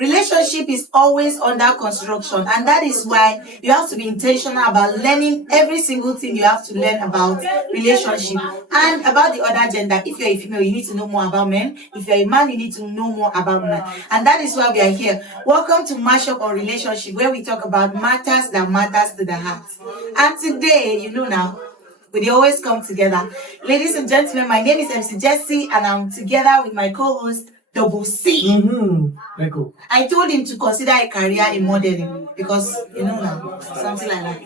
Relationship is always under construction, and that is why you have to be intentional about learning every single thing you have to learn about relationship and about the other gender. If you're a female, you need to know more about men. If you're a man, you need to know more about men. And that is why we are here. Welcome to Mashup on Relationship, where we talk about matters that matters to the heart. And today, you know now, we always come together. Ladies and gentlemen, my name is MC Jessie, and I'm together with my co-host, Double C. Michael. I told him to consider a career in modeling because, you know now, something like that.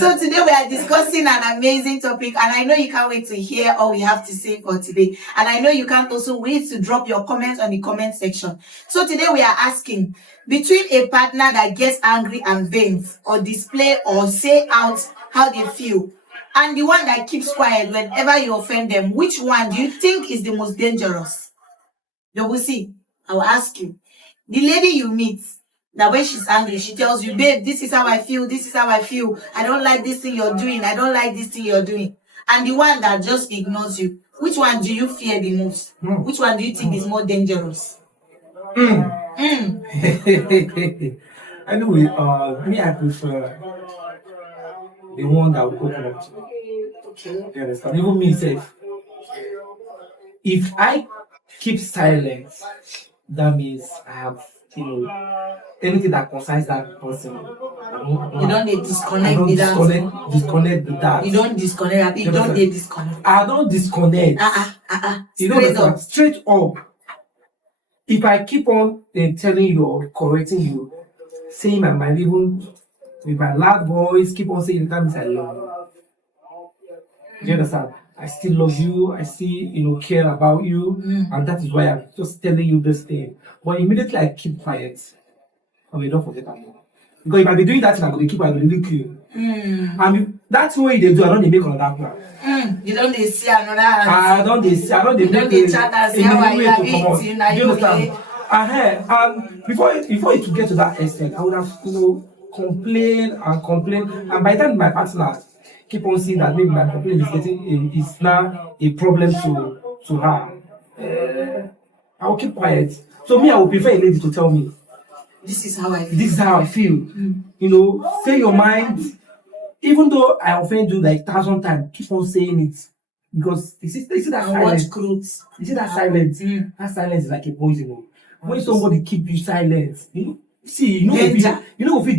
So today we are discussing an amazing topic, and I know you can't wait to hear all we have to say for today. And I know you can't also wait to drop your comments on the comment section. So today we are asking, between a partner that gets angry and vents or display or say out how they feel, and the one that keeps quiet whenever you offend them, which one do you think is the most dangerous? Double C, I will ask you. The lady you meet, that when she's angry, she tells you, babe, this is how I feel, this is how I feel. I don't like this thing you're doing, I don't like this thing you're doing. And the one that just ignores you, which one do you fear the most? Which one do you think is more dangerous? Anyway, me, I prefer the one that will open up to me. Okay. You understand? Even me, safe. If I keep silent, that means I have, anything that concerns that person. You don't need disconnect with that. Disconnect with that. You don't disconnect. You don't need disconnect. I don't disconnect. You know, straight up. If I keep on telling you or correcting you, saying my mind, even with my loud voice, keep on saying that means I love you. Do you understand? I still love you. I still, care about you, and that is why I'm just telling you this thing. But immediately I keep quiet, I mean, don't forget that. Because if I be doing that thing, I'm going to keep quiet, really clear. And that's what they do. I don't make another plan. You don't see another. I don't they chat and see how I eating. You understand? And before it to get to that extent, I would have complain, and by the time my partner keep on seeing that maybe my complaint is now a problem to her, I will keep quiet. So me, I would prefer a lady to tell me, this is how I feel. This is how I feel. Say your mind. Even though I offend you like 1,000 times, keep on saying it. Because you see that silence. You see that silence? That silence is like a poison. When somebody keep you silent, if you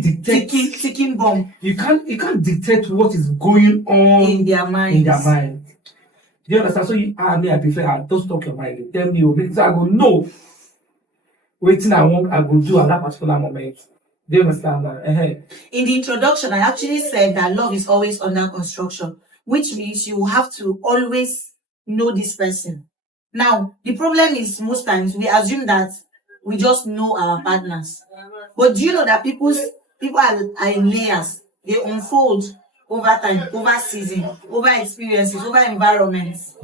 dictate ticking bomb. You can't dictate what is going on in their mind. Do you understand? So I prefer don't talk your mind. Tell me, because I go no. Waiting I go do at that particular moment. Do you understand that? In the introduction, I actually said that love is always under construction, which means you have to always know this person. Now, the problem is most times we assume that we just know our partners. But do you know that people are in layers? They unfold over time, over season, over experiences, over environments.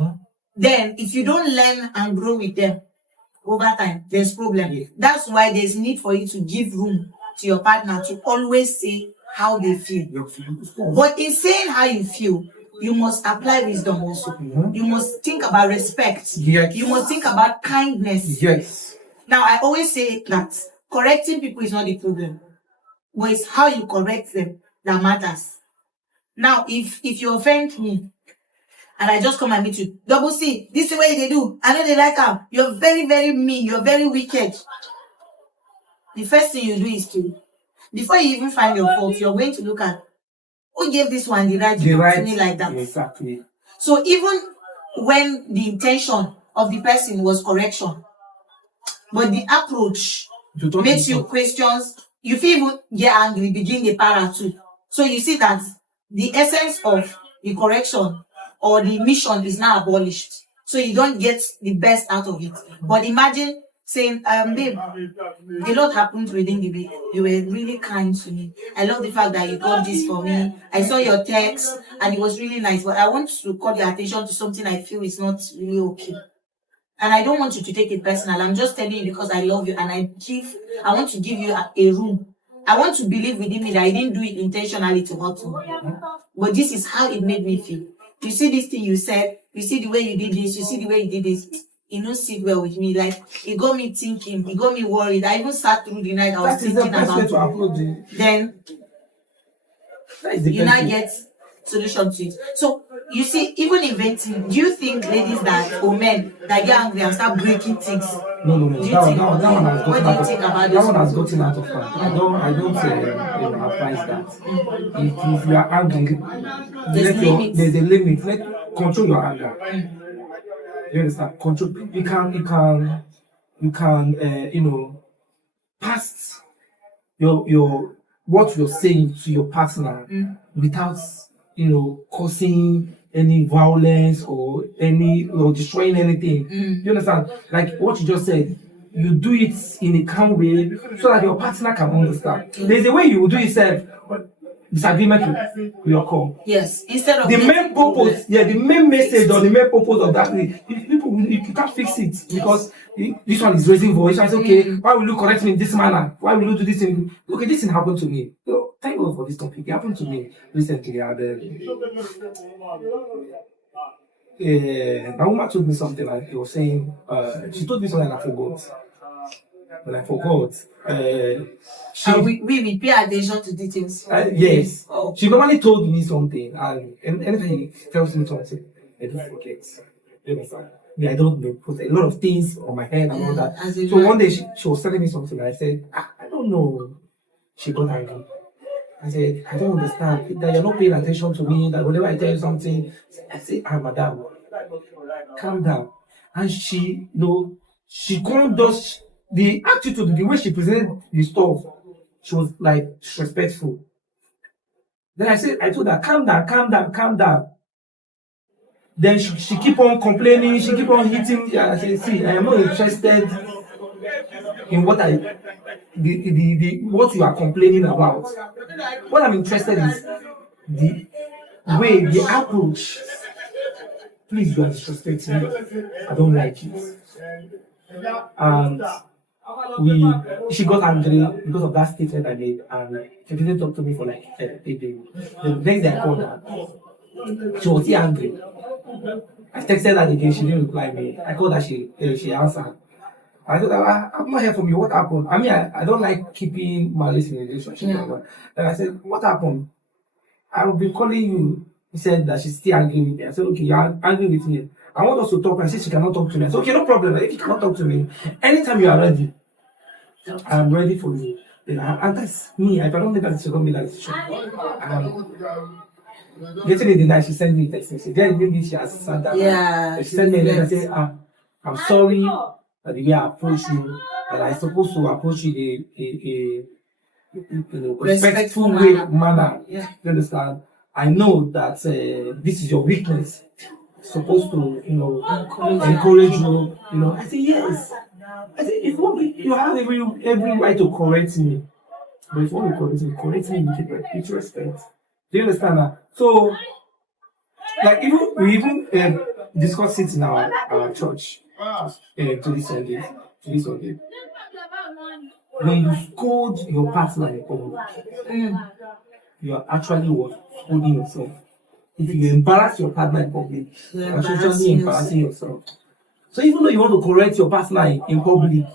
Then, if you don't learn and grow with them over time, there's problem. That's why there's need for you to give room to your partner to always say how they feel. But in saying how you feel, you must apply wisdom also. You must think about respect. Yes. You must think about kindness. Yes. Now, I always say that correcting people is not the problem, but it's how you correct them that matters. Now, if you offend me and I just come and meet you, Double C, this is the way they do. I know they like her. You're very, very mean. You're very wicked. The first thing you do is before you even find your fault, you're going to look at who gave this one the right to talk to me like that. Exactly. So even when the intention of the person was correction, but the approach makes you questions, you feel even get angry, begin the para too. So you see that the essence of the correction or the mission is now abolished. So you don't get the best out of it. But imagine saying, babe, a lot happened within the day. You were really kind to me. I love the fact that you got this for me. I saw your text and it was really nice. But I want to call your attention to something I feel is not really okay. And I don't want you to take it personal. I'm just telling you because I love you and I want to give you a room. I want to believe within me that I didn't do it intentionally to hurt you. But this is how it made me feel. You see this thing you said, you see the way you did this, you see the way you did this. it no sit well with me. Like, it got me thinking, it got me worried. I even sat through the night. I was That is the thinking best way about to it. approach it. Then That is the you best now way. get solution to it. So you see, even inventing, do you think ladies that or men that get angry and start breaking things? No. Do you That think? one has What gotten do you out of think about that those one has people? gotten out of hand. I don't advise that. If you are angry, There's limits. there's a limit. Let control your anger. You understand? Control. You can pass your what you're saying to your partner without causing any violence or destroying anything. You understand? Like what you just said, you do it in a calm way so that your partner can understand. There's a way you will do it disagreement will occur. Yes, instead of The main purpose, the main message or the main purpose of that thing, if you can't fix it because this one is raising voice, I say, okay, why will you correct me in this manner? Why will you do this thing? Okay, this thing happened to me. Thank God for this topic. It happened to me recently. My woman told me something like he was saying, she told me something and I forgot. But I forgot. we pay attention to details. Yes. Oh. She normally told me something, and anytime he tells me something, I don't forget. You understand? I don't know, put a lot of things on my head and all that. So one day she was telling me something, and I said, I don't know. She got angry. I said, I don't understand that you're not paying attention to me, that whenever I tell you something, I say, madam, calm down. And she can't just, the attitude, the way she presented the stuff, she was like disrespectful. Then I told her, calm down. Then she keep on complaining, she keep on hitting me. I said, see, I am not interested in what what you are complaining about. What I'm interested in is the way, the approach. Please, you are disrespecting me. I don't like it. And she got angry because of that statement I made, and she didn't talk to me for like a day. The next day I called her. She was still angry. I texted her again, she didn't reply me. I called her, she answered. I told her, I'm not here from you, what happened? I mean, I don't like keeping malice in a relationship. And I said, what happened? I've been calling you. He said that she's still angry with me. I said, okay, you're angry with me. I want us to talk. I said she cannot talk to me. I said, okay, no problem. If you cannot talk to me, anytime you are ready, I'm ready for you. And that's me. If I don't think that's going to be like this. Getting in the night, she sent me a text message. Then maybe she has sat down. Yeah. She sent me a letter saying, I'm sorry that the way I approached you, that I supposed to approach you in a respectful manner. Yeah. You understand? I know that this is your weakness. Supposed to, encourage you. I say yes. I say if you have every right to correct me, but if you want to correct me with respect. Do you understand that? So, like we even discussed it in our church to this Sunday. When you scold your partner in public, you are actually scolding yourself. If you embarrass your partner in public, you are actually embarrassing yourself. So even though you want to correct your partner in public,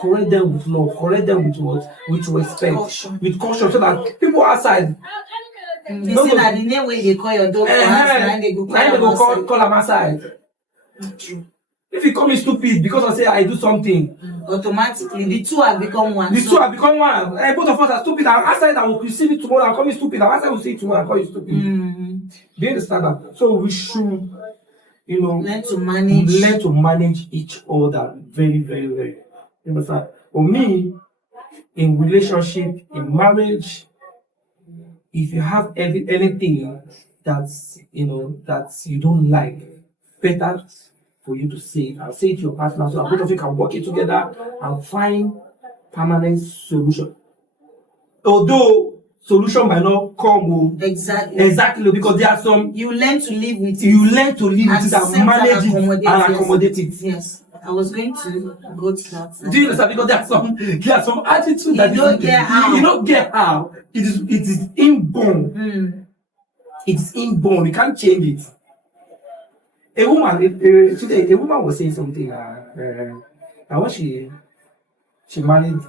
correct them with love, correct them with what? With respect, with caution, so that people outside. You see that the name where they call your dog and they go call them outside. If you call me stupid because I say I do something, automatically the two have become one. Both of us are stupid. And outside I will see me tomorrow and call me stupid. And outside will see you tomorrow and call you stupid. Do you understand that? So we should, learn to manage each other very, very, very. You understand? For me, in relationship, in marriage, if you have anything that you don't like, better for you to say it. I'll say it to your partner so that both of you can work it together and find permanent solution. Although solution might not come exactly because there are some you learn to live with it. You learn to live with it and manage it and accommodate it. Yes. I was going to go to that. Do you understand? Because there are some attitudes that you don't get how. It is inborn. It is inborn. You can't change it. today, a woman was saying something. And when she married,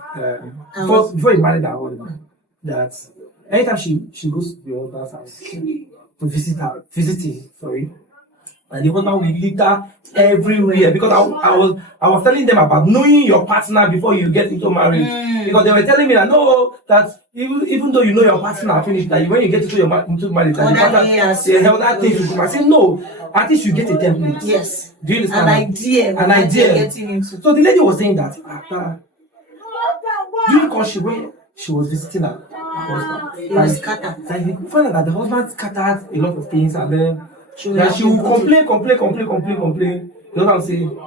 before he married her husband, that anytime she goes to the husband's house to visiting, sorry, and the husband will litter everywhere because I was telling them about knowing your partner before you get into marriage. Because they were telling me that no, that even though you know your partner finished, that when you get into marriage, that the other things will come. I say no, at least you get a template. Yes. Do you understand? An idea. Getting into. So the lady was saying that after during courtship when she was visiting her husband, It was scattered. Like you find out that the husband scattered a lot of things, and then she will complain. You know what I'm saying?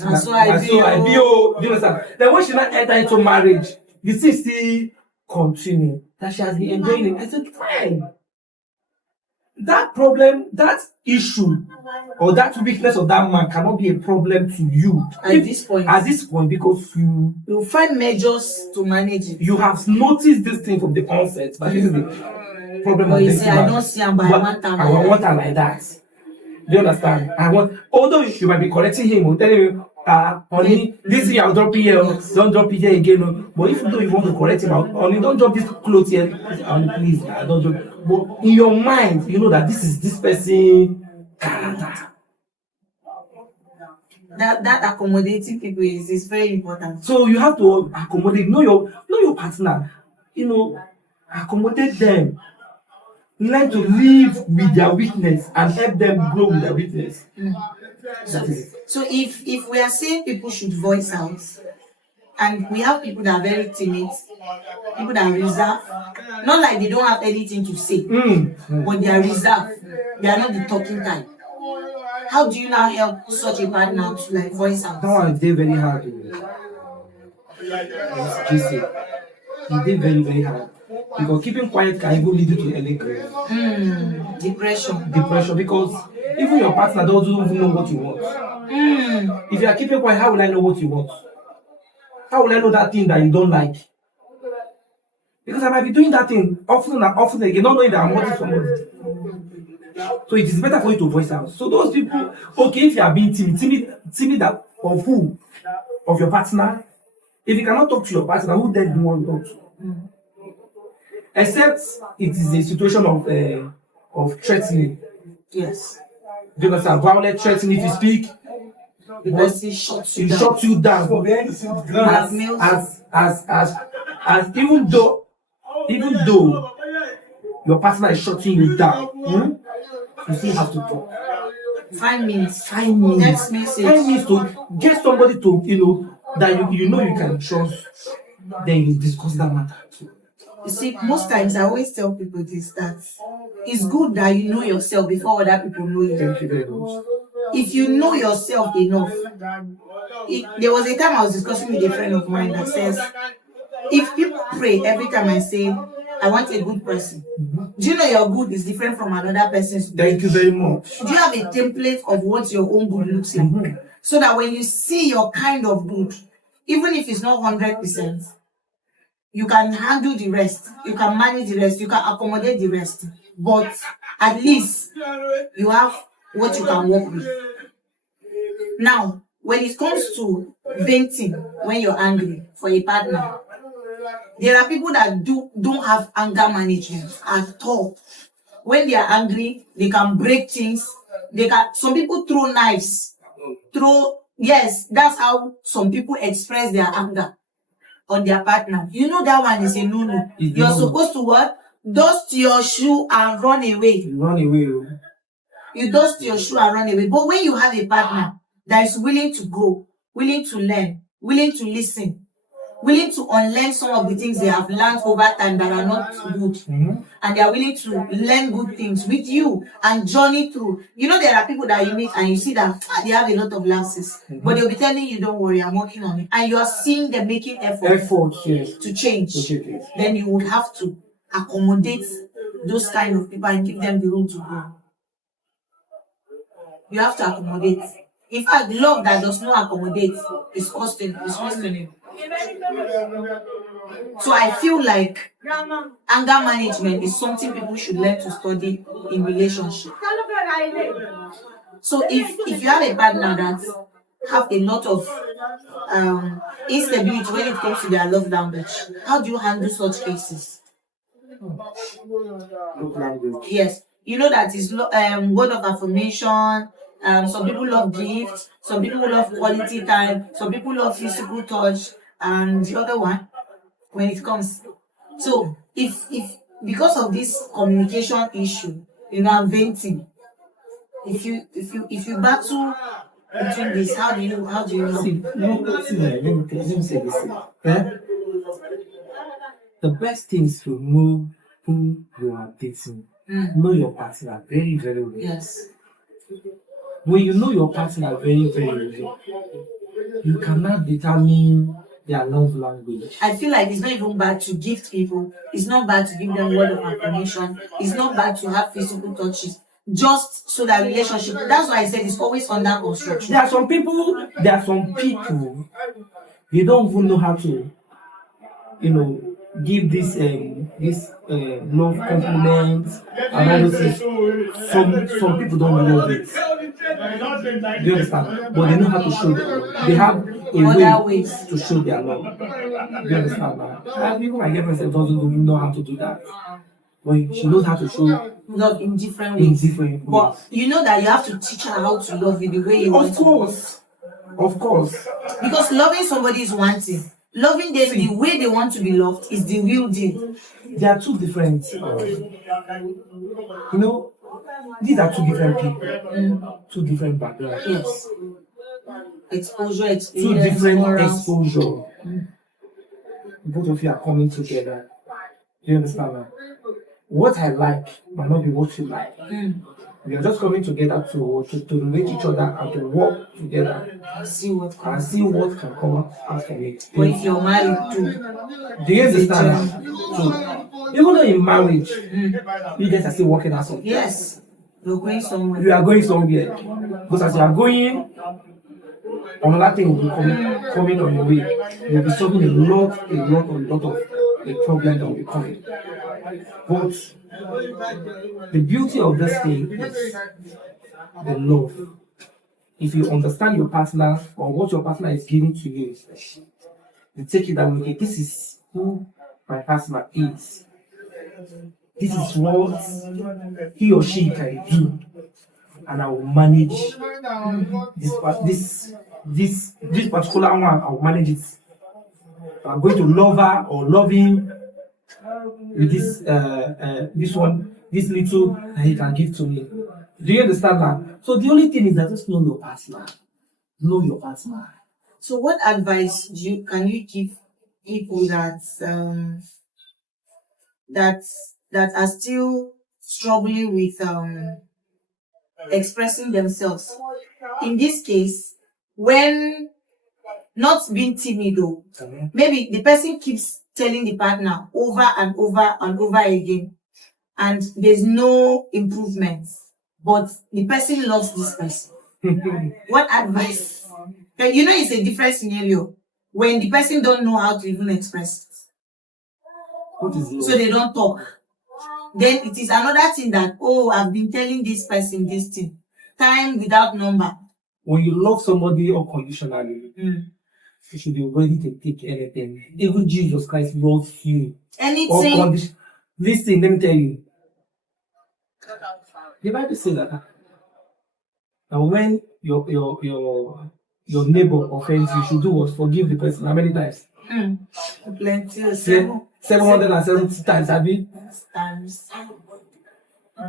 And so I do you understand? Then when she now enter into marriage, the thing still continue. That she has been enjoying it. I said, fine. That problem, that issue, or that weakness of that man cannot be a problem to you at this point, because you find measures to manage it. You have noticed this thing from the onset, but this is the problem. But you say, I don't see him, but I want her like that. Do you understand? Although you might be correcting him or telling him, honey, this thing I'll drop it here, don't drop it here again. But if you want to correct him, honey, don't drop this clothes here, honey, please, don't drop. But in your mind, you know that this is this person character. That accommodating people is very important. So you have to accommodate, know your partner, accommodate them. Learn to live with their weakness and help them grow with their weakness. So if we are saying people should voice out, and we have people that are very timid, people that are reserved, not like they don't have anything to say, but they are reserved. They are not the talking type. How do you now help such a partner to voice out? That one is very hard. It's very, very hard. Because keeping quiet can even lead you to early grave. Depression, because even your partner doesn't even know what you want. If you are keeping quiet, how will I know what you want? How will I know that thing that you don't like? Because I might be doing that thing often again, not knowing that I'm wanting somebody. So it is better for you to voice out. So those people, okay, if you are being timid of who? Of your partner. If you cannot talk to your partner, who then do you want to talk to? Except it is a situation of threatening. Yes. Do you understand? Violent threatening. If you speak, the person shuts you down. As even though your partner is shutting you down, you still have to talk. 5 minutes. Next message. 5 minutes to get somebody to that you can trust. Then you discuss that matter too. You see, most times I always tell people this, that it's good that you know yourself before other people know you. Thank you very much. If you know yourself enough, there was a time I was discussing with a friend of mine that says, if people pray every time I say, I want a good person, do you know your good is different from another person's good? Thank you very much. Do you have a template of what your own good looks like? So that when you see your kind of good, even if it's not 100%, you can handle the rest, you can manage the rest, you can accommodate the rest. But at least you have what you can work with. Now, when it comes to venting when you're angry for a partner, there are people that don't have anger management at all. When they are angry, they can break things. Some people throw knives. Yes, that's how some people express their anger on their partner. You know that one is a no-no. You're supposed to what? Dust your shoe and run away. You dust your shoe and run away. But when you have a partner that is willing to grow, willing to learn, willing to listen, willing to unlearn some of the things they have learned over time that are not good, and they are willing to learn good things with you and journey through. You know, there are people that you meet and you see that they have a lot of lapses, but they'll be telling you, don't worry, I'm working on it. And you are seeing them making efforts to change. Then you would have to accommodate those kind of people and give them the room to grow. You have to accommodate. In fact, love that does not accommodate is questioning. So I feel like anger management is something people should learn to study in relationship. So if you have a partner that have a lot of instability when it comes to their love language, how do you handle such cases? Love language. Yes, you know that is word of affirmation. Some people love gifts, some people love quality time, some people love physical touch, and the other one when it comes. So if because of this communication issue, I'm venting. If you battle between this, how do you know? See, let me say this. Eh? The best thing is to know who you are dating. Know your partner very, very well. Yes. When you know your partner very, very well, you cannot determine their love language. I feel like it's not even bad to gift people. It's not bad to give them word of affirmation. It's not bad to have physical touches. Just so that relationship. That's why I said it's always under construction. There are some people, they don't even know how to, give this love compliments and all those things. Some people don't love it. Do you understand? But they know how to show it. They have a way to show their love. Do you understand now? And even my girlfriend doesn't even know how to do that. But she knows how to show love in different ways. But you know that you have to teach her how to love you the way you want. Of course. Because loving somebody is one thing. Loving them the way they want to be loved is the real deal. They are two different. These are two different people. Two different backgrounds. Yes. Exposure, two different exposure. Both of you are coming together. Do you understand that? What I like might not be what you like. We are just coming together to relate each other and to work together and see what can come out from it. But if you're married too, do you understand? So even though in marriage, you guys are still working out something. Yes, you're going somewhere. You are going somewhere. Because as you are going, another thing will be coming on your way. You'll be solving a lot of the problem that will be coming. But the beauty of this thing is the love. If you understand your partner or what your partner is giving to you, you take it that okay, this is who my partner is. This is what he or she can do, and I will manage this particular one. I will manage it. I'm going to love her or love him with this little that he can give to me. Do you understand that? So the only thing is that just know your partner. Know your partner. So what advice can you give people that are still struggling with expressing themselves? In this case, when not being timid though, maybe the person keeps telling the partner over and over and over again, and there's no improvement, but the person loves this person. What advice? It's a different scenario when the person don't know how to even express it. So they don't talk. Then it is another thing that, I've been telling this person this thing. Time without number. When you love somebody unconditionally, you should be ready to take anything. Even Jesus Christ loves you. Anything. Listen, let me tell you. The Bible says that when your neighbor offends you, should do what? Forgive the person. How many times? Plenty. 770 times, Abby.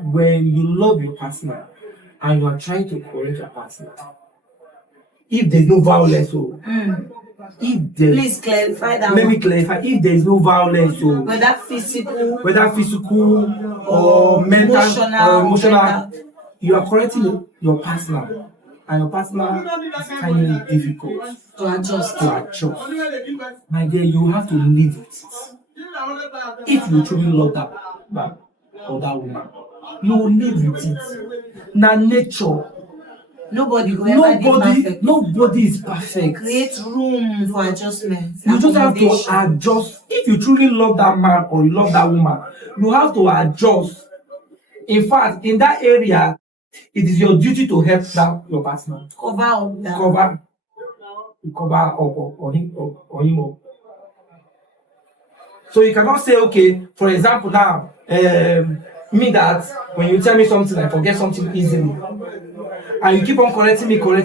When you love your partner and you are trying to correct your partner, if there's no violence, please clarify that. Let me clarify. If there is no violence, whether physical or mental, emotional, you are correcting your partner, and your partner is finding it difficult to adjust. My dear, you have to live with it. If you truly love that man or that woman, you will live with it. Now, nature. Nobody is perfect. Create room for adjustment. You just have to adjust. If you truly love that man or you love that woman, you have to adjust. In fact, in that area, It is your duty to help that your partner Cover up that. cover up or him up. So you cannot say, okay, for example, now, me that when you tell me something, I forget something easily. And you keep on correcting me. I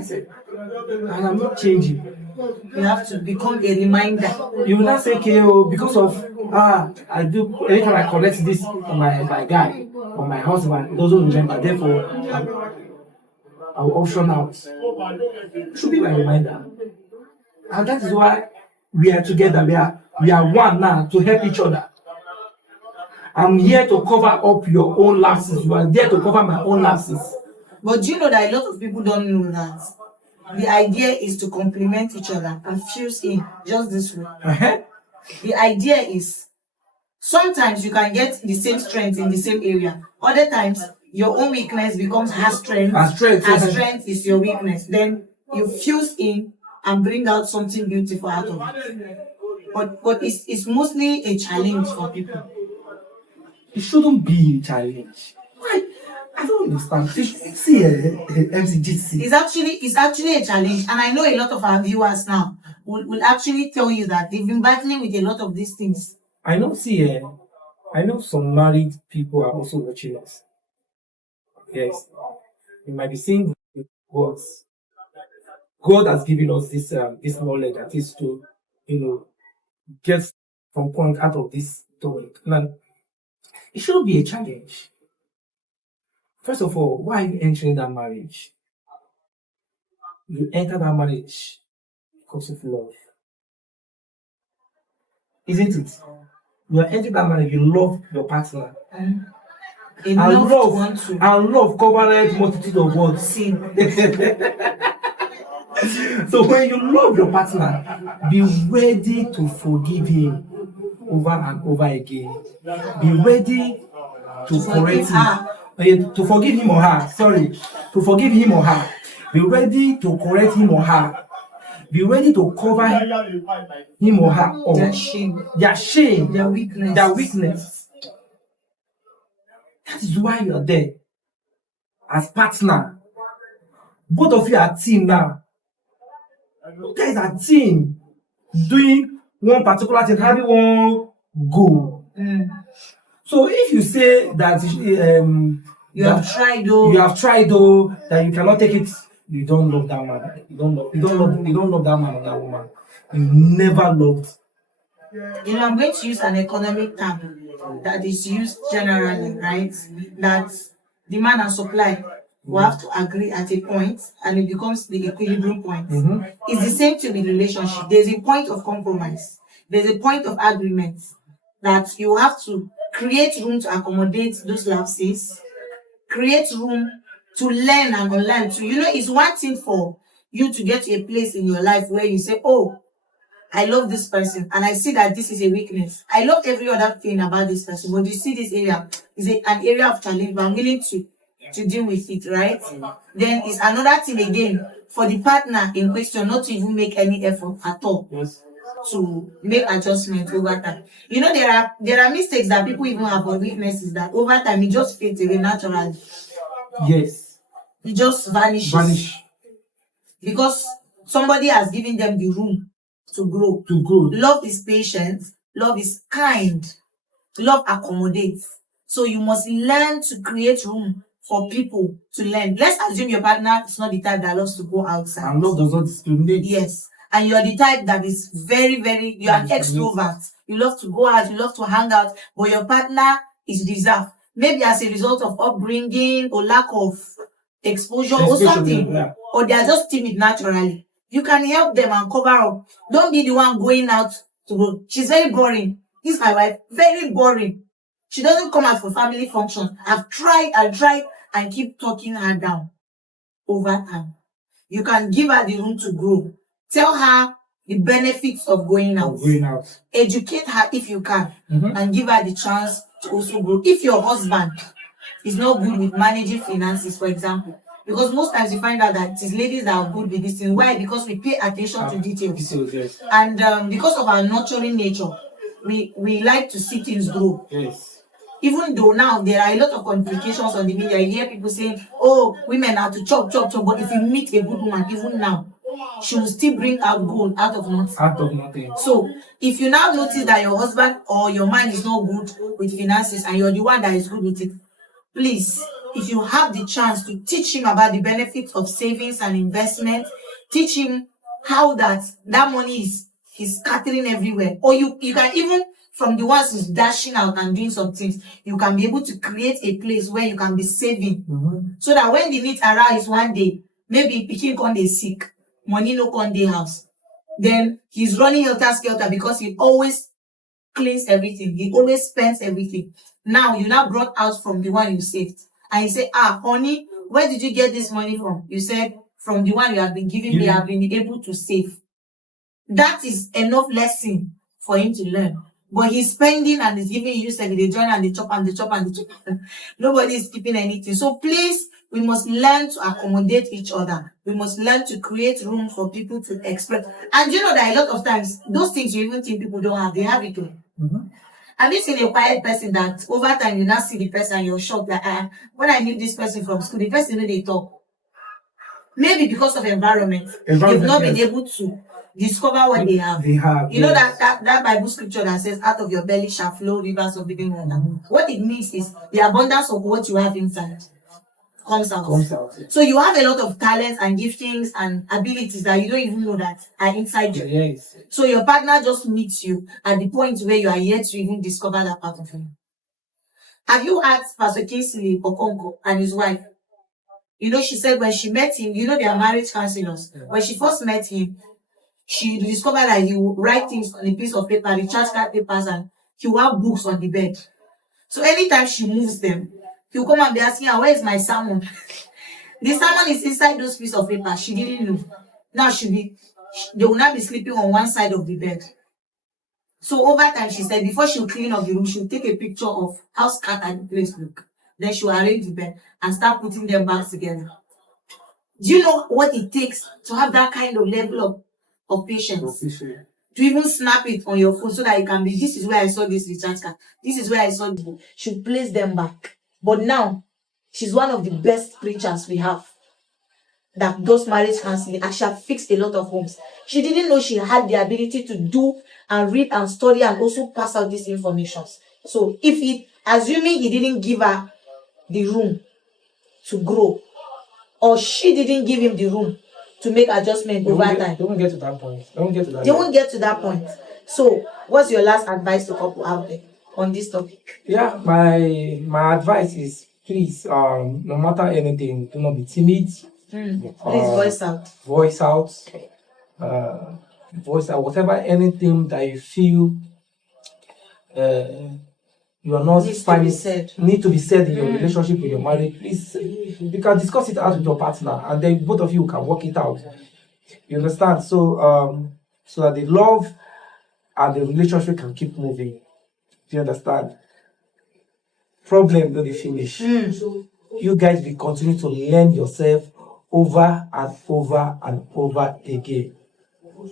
said, and I'm not changing. You have to become a reminder. You will not say, okay, because of I do anytime I correct this on my guy or my husband, he doesn't remember, therefore I will option out. It should be my reminder. And that is why we are together. We are one now to help each other. I'm here to cover up your own lapses. You are there to cover my own lapses. But do you know that a lot of people don't know that the idea is to complement each other and fuse in just this way? The idea is sometimes you can get the same strength in the same area. Other times your own weakness becomes her strength. Her strength is your weakness. Then you fuse in and bring out something beautiful out of it. But it's mostly a challenge for people. It shouldn't be a challenge. Why? I don't understand. See, MCGC. It's actually a challenge, and I know a lot of our viewers now will actually tell you that they've been battling with a lot of these things. I know. See, I know some married people are also watching us. Yes, you might be seeing words. God has given us this knowledge that is to, get some point out of this topic. Now, it shouldn't be a challenge. First of all, why are you entering that marriage? You enter that marriage because of love. Isn't it? You are entering that marriage, you love your partner. And love covers multitude of words. Sin. So when you love your partner, be ready to forgive him over and over again. Be ready to correct him. To forgive him or her. Sorry. To forgive him or her. Be ready to correct him or her. Be ready to cover him or her. Or their shame. Their weakness. That is why you are there. As partner. Both of you are team now. You guys are team. Doing one particular thing, having one goal. So if you say that you have tried though that you cannot take it, you don't love that man. You don't love that man or that woman. You never loved. I'm going to use an economic term that is used generally, right? That demand and supply will have to agree at a point, and it becomes the equilibrium point. It's the same thing with relationship. There's a point of compromise. There's a point of agreement that you have to create room to accommodate those lapses, create room to learn and unlearn. So, it's one thing for you to get to a place in your life where you say, oh, I love this person and I see that this is a weakness. I love every other thing about this person, but you see this area is an area of challenge, but I'm willing to deal with it, right? Then it's another thing again for the partner in question not to even make any effort at all. To make adjustments over time. There are mistakes that people even have, or weaknesses that over time it just fades away naturally. Yes. It just vanishes. Because somebody has given them the room to grow. Love is patient. Love is kind. Love accommodates. So you must learn to create room for people to learn. Let's assume your partner is not the type that loves to go outside. And love does not discriminate. Yes. And you're the type that is very, very, you're an extrovert. You love to go out, you love to hang out, but your partner is reserved. Maybe as a result of upbringing or lack of exposure or something. Yeah. Or they are just timid naturally. You can help them and cover up. Don't be the one going out to go. She's very boring. This is my wife. Very boring. She doesn't come out for family functions. I've tried and keep talking her down over time. You can give her the room to grow. Tell her the benefits of going out. Educate her if you can, and give her the chance to also grow. If your husband is not good with managing finances, for example, because most times you find out that it is ladies that are good with this thing. Why? Because we pay attention to details. Yes. And because of our nurturing nature, we like to see things grow. Yes. Even though now there are a lot of complications on the media, you hear people saying, oh, women are to chop, chop, chop. But if you meet a good woman, even now, she will still bring out gold out of nothing. Out of nothing. So if you now notice that your husband or your man is not good with finances and you're the one that is good with it, please, if you have the chance to teach him about the benefits of savings and investment, teach him how that money is scattering everywhere. Or you can even, from the ones who's dashing out and doing some things, you can be able to create a place where you can be saving. So that when the need arise one day, maybe pikin come dey sick, money no come dey house, then he's running helter-skelter because he always cleans everything. He always spends everything. Now, you now brought out from the one you saved. And you say, honey, where did you get this money from? You said, from the one you have been giving me, I have been able to save. That is enough lesson for him to learn. But he's spending and he's giving you, said they join and they chop and they chop and they chop. Nobody is keeping anything. So please, we must learn to accommodate each other. We must learn to create room for people to express. And you know that a lot of times, those things you even think people don't have, they have it too. Have you seen a quiet person that over time you now see the person and you're shocked that when I knew this person from school, the person knew they talk. Maybe because of environment they've not been able to discover what they have. You know that Bible scripture that says, out of your belly shall flow rivers of living water. What it means is the abundance of what you have inside comes out. So you have a lot of talents and giftings and abilities that you don't even know that are inside you. Yes. So your partner just meets you at the point where you are yet to even discover that part of him. Have you asked Pastor Kingsley Okonko and his wife? You know, she said when she met him, you know they are marriage counselors. Yeah. When she first met him, she discovered that he would write things on a piece of paper, recharge card papers, and he would have books on the bed. So anytime she moves them, he'll come and be asking her, where is my sermon? The sermon is inside those pieces of paper. She didn't know. Now they will not be sleeping on one side of the bed. So over time, she said, before she'll clean up the room, she'll take a picture of how scattered the place look. Then she'll arrange the bed and start putting them back together. Do you know what it takes to have that kind of level of patience? To even snap it on your phone so that it can be, this is where I saw this recharge card. This is where I saw the book. She'll place them back. But now, she's one of the best preachers we have that does marriage counseling, and she has fixed a lot of homes. She didn't know she had the ability to do and read and study and also pass out these information. So assuming he didn't give her the room to grow, or she didn't give him the room to make adjustment over time. They won't get to that point. They won't get to that point. So, what's your last advice to couple out there on this topic? Yeah, my advice is, please, no matter anything, do not be timid. Please voice out. Voice out. Whatever anything that you feel you are not need to be said in your relationship, in your marriage, please, you can discuss it out with your partner, and then both of you can work it out. You understand? So so that the love and the relationship can keep moving. Do you understand? Problem don't finish. You guys will continue to learn yourself over and over and over again.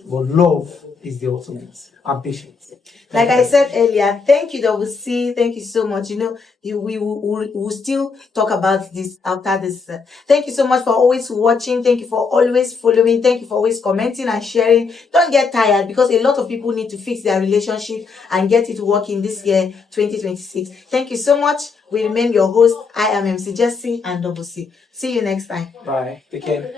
But love is the ultimate, and patience. Like I said earlier, thank you, Double C. Thank you so much. You know, we will still talk about this after this. Thank you so much for always watching. Thank you for always following. Thank you for always commenting and sharing. Don't get tired, because a lot of people need to fix their relationship and get it working this year, 2026. Thank you so much. We remain your host. I am MC Jessie and Double C. See you next time. Bye. Take care.